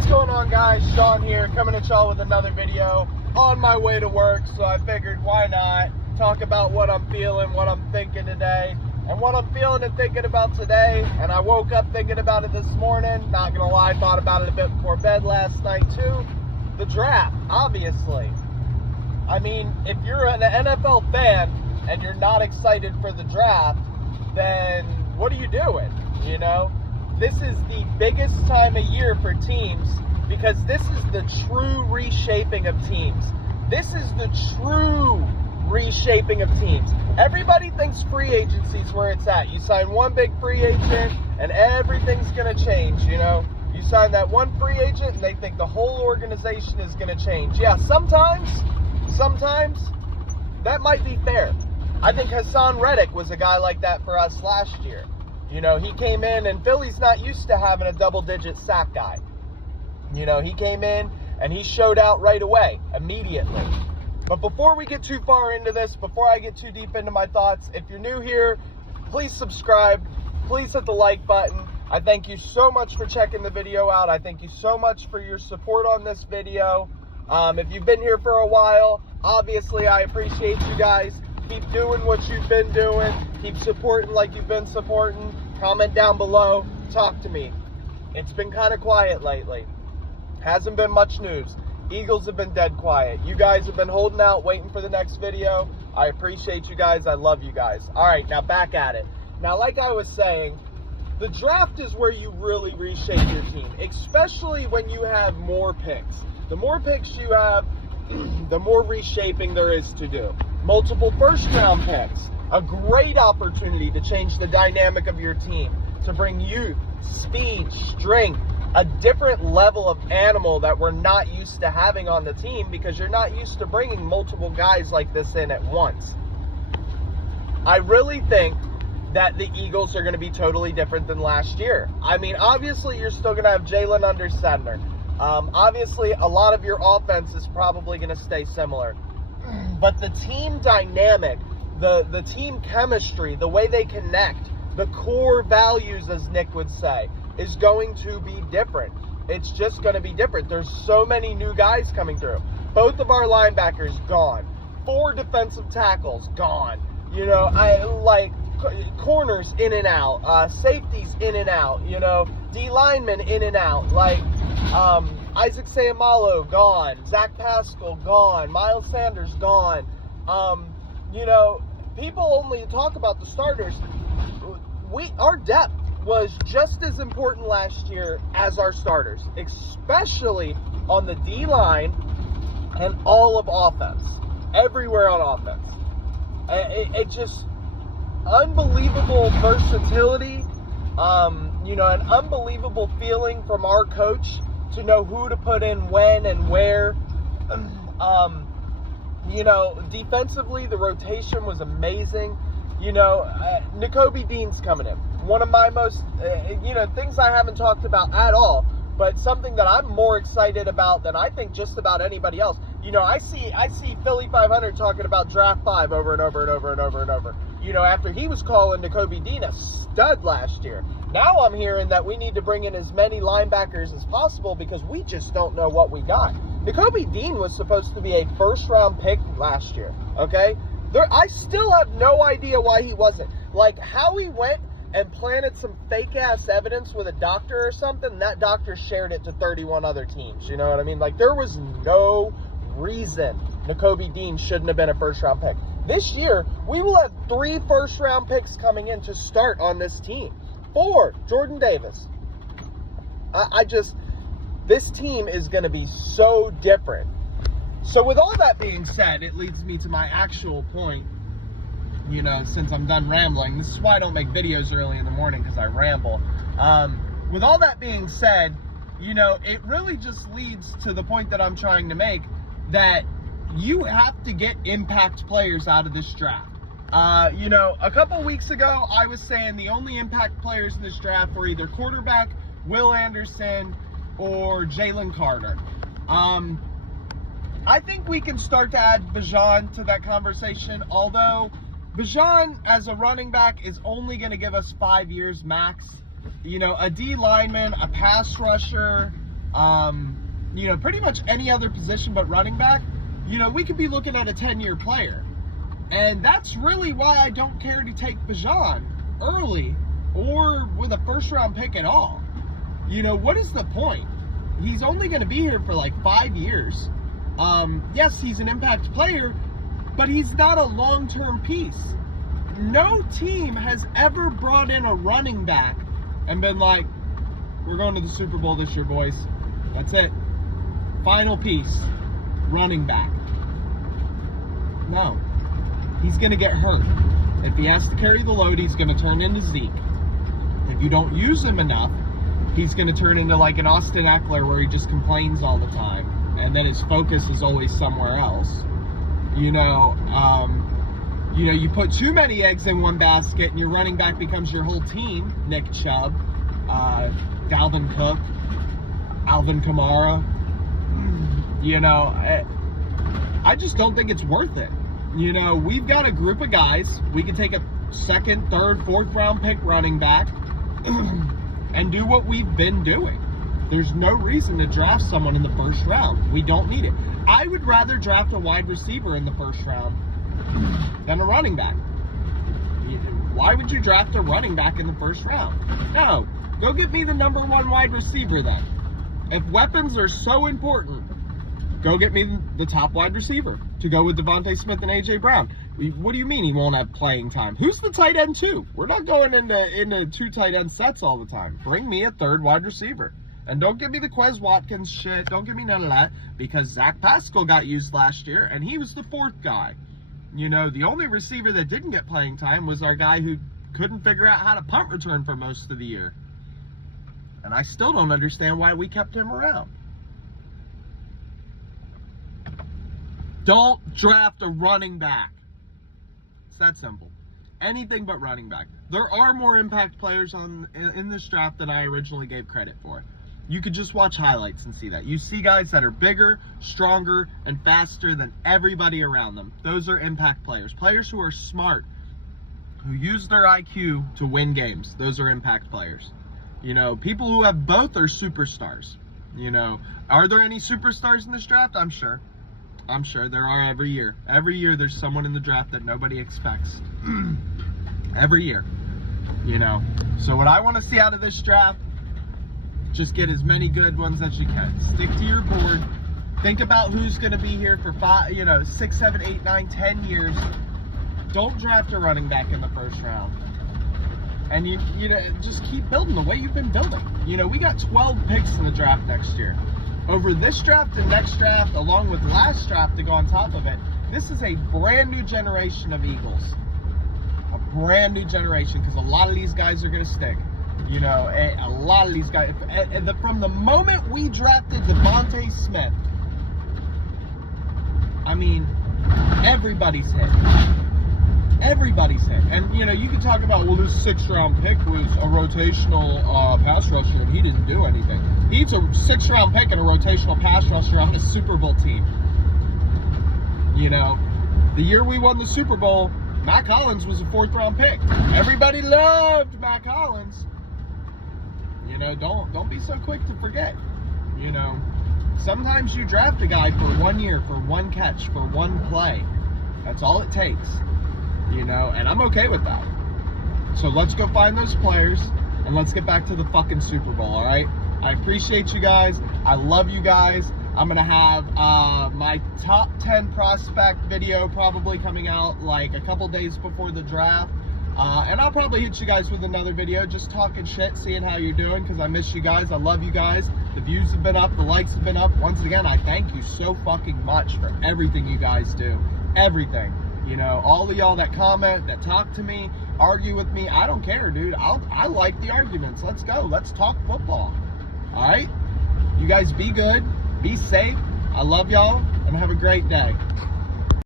What's going on, guys? Sean here, coming at y'all with another video on my way to work. So I figured, why not talk about what I'm feeling, what I'm thinking today, and what I'm feeling and thinking about today. And I woke up thinking about it this morning. Not gonna lie, thought about it a bit before bed last night too. The draft, obviously. I mean, if you're an NFL fan and you're not excited for the draft, then what are you doing? You know? This is the biggest time of year for teams because this is the true reshaping of teams. This is the true reshaping of teams. Everybody thinks free agency is where it's at. You sign one big free agent and everything's going to change, you know? You sign that one free agent and they think the whole organization is going to change. Yeah, sometimes that might be fair. I think Hassan Reddick was a guy like that for us last year. You know, he came in, and Philly's not used to having a double-digit sack guy. You know, he came in, and he showed out right away, immediately. But before we get too far into this, before I get too deep into my thoughts, if you're new here, please subscribe. Please hit the like button. I thank you so much for checking the video out. I thank you so much for your support on this video. If you've been here for a while, obviously I appreciate you guys. Keep doing what you've been doing. Keep supporting like you've been supporting. Comment down below. Talk to me. It's been kind of quiet lately. Hasn't been much news. Eagles have been dead quiet. You guys have been holding out, waiting for the next video. I appreciate you guys. I love you guys. All right, now back at it. Now, like I was saying, the draft is where you really reshape your team, especially when you have more picks. The more picks you have, the more reshaping there is to do. Multiple first-round picks, a great opportunity to change the dynamic of your team, to bring youth, speed, strength, a different level of animal that we're not used to having on the team because you're not used to bringing multiple guys like this in at once. I really think that the Eagles are going to be totally different than last year. I mean, obviously, you're still going to have Jalen under center. Obviously, a lot of your offense is probably going to stay similar. But the team dynamic, the team chemistry, the way they connect, the core values, as Nick would say, is going to be different. It's just going to be different. There's so many new guys coming through. Both of our linebackers gone. 4 defensive tackles gone. You know, I like corners in and out, safeties in and out, you know, D linemen in and out, like Isaac Seumalo gone, Zach Pascal gone, Miles Sanders gone. You know, people only talk about the starters. Our depth was just as important last year as our starters, especially on the D line and all of offense, everywhere on offense. It just unbelievable versatility, you know, an unbelievable feeling from our coach to know who to put in when and where. You know, defensively, the rotation was amazing. You know, Nakobe Dean's coming in. One of my most, you know, things I haven't talked about at all, but something that I'm more excited about than I think just about anybody else. You know, I see Philly 500 talking about draft 5 over and over and over and over and over. You know, after he was calling Nakobe Dean a stud last year. Now I'm hearing that we need to bring in as many linebackers as possible because we just don't know what we got. Nakobe Dean was supposed to be a first-round pick last year, okay? I still have no idea why he wasn't. Like, how he went and planted some fake-ass evidence with a doctor or something, and that doctor shared it to 31 other teams, you know what I mean? Like, there was no reason Nakobe Dean shouldn't have been a first-round pick. This year, we will have 3 first-round picks coming in to start on this team. 4, Jordan Davis. This team is going to be so different. So with all that being said, it leads me to my actual point. You know, since I'm done rambling, this is why I don't make videos early in the morning, because I ramble. With all that being said, you know, it really just leads to the point that I'm trying to make, that you have to get impact players out of this draft. You know, a couple weeks ago, I was saying the only impact players in this draft were either quarterback, Will Anderson, or Jalen Carter. I think we can start to add Bijan to that conversation, although Bijan as a running back is only going to give us 5 years max. You know, a D lineman, a pass rusher, You know, pretty much any other position but running back, you know, we could be looking at a 10-year player. And that's really why I don't care to take Bijan early or with a first-round pick at all. You know, what is the point? He's only going to be here for like 5 years. Yes, he's an impact player, but he's not a long-term piece. No team has ever brought in a running back and been like, we're going to the Super Bowl this year, boys. That's it. Final piece, running back. No. He's going to get hurt. If he has to carry the load, he's going to turn into Zeke. If you don't use him enough, he's going to turn into like an Austin Eckler where he just complains all the time. And then his focus is always somewhere else. You know, you put too many eggs in one basket and your running back becomes your whole team. Nick Chubb, Dalvin Cook, Alvin Kamara. You know, I just don't think it's worth it. You know, we've got a group of guys. We can take a second, third, fourth round pick running back and do what we've been doing. There's no reason to draft someone in the first round. We don't need it. I would rather draft a wide receiver in the first round than a running back. Why would you draft a running back in the first round? No. Go get me the number 1 wide receiver then. If weapons are so important, go get me the top wide receiver to go with Devontae Smith and A.J. Brown. What do you mean he won't have playing time? Who's the tight end 2? We're not going into 2 tight end sets all the time. Bring me a 3rd wide receiver. And don't give me the Quez Watkins shit. Don't give me none of that. Because Zach Pascal got used last year, and he was the 4th guy. You know, the only receiver that didn't get playing time was our guy who couldn't figure out how to punt return for most of the year. And I still don't understand why we kept him around. Don't draft a running back. It's that simple. Anything but running back. There are more impact players in this draft than I originally gave credit for. You could just watch highlights and see that. You see guys that are bigger, stronger, and faster than everybody around them. Those are impact players. Players who are smart, who use their IQ to win games. Those are impact players. You know, people who have both are superstars. You know, are there any superstars in this draft? I'm sure. I'm sure there are every year. Every year there's someone in the draft that nobody expects. Every year. You know. So what I want to see out of this draft, just get as many good ones as you can. Stick to your board. Think about who's going to be here for 6, 7, 8, 9, 10 years. Don't draft a running back in the first round. And you know, just keep building the way you've been building. You know, we got 12 picks in the draft next year. Over this draft and next draft, along with last draft to go on top of it, this is a brand new generation of Eagles. A brand new generation, because a lot of these guys are going to stick. You know, a lot of these guys. From the moment we drafted Devontae Smith, I mean, everybody's hit. Everybody's hit. And, you know, you can talk about, well, this 6th round pick was a rotational pass rusher and he didn't do anything. He's a 6th round pick and a rotational pass rusher on a Super Bowl team. You know, the year we won the Super Bowl, Mac Hollins was a 4th round pick. Everybody loved Mac Hollins. You know, don't be so quick to forget. You know, sometimes you draft a guy for 1 year, for 1 catch, for 1 play. That's all it takes. You know, and I'm okay with that. So let's go find those players and let's get back to the fucking Super Bowl, all right? I appreciate you guys. I love you guys. I'm going to have my top 10 prospect video probably coming out like a couple days before the draft. And I'll probably hit you guys with another video just talking shit, seeing how you're doing, because I miss you guys. I love you guys. The views have been up. The likes have been up. Once again, I thank you so fucking much for everything you guys do. Everything. You know, all of y'all that comment, that talk to me, argue with me, I don't care, dude. I like the arguments. Let's go. Let's talk football. All right? You guys be good. Be safe. I love y'all, and have a great day.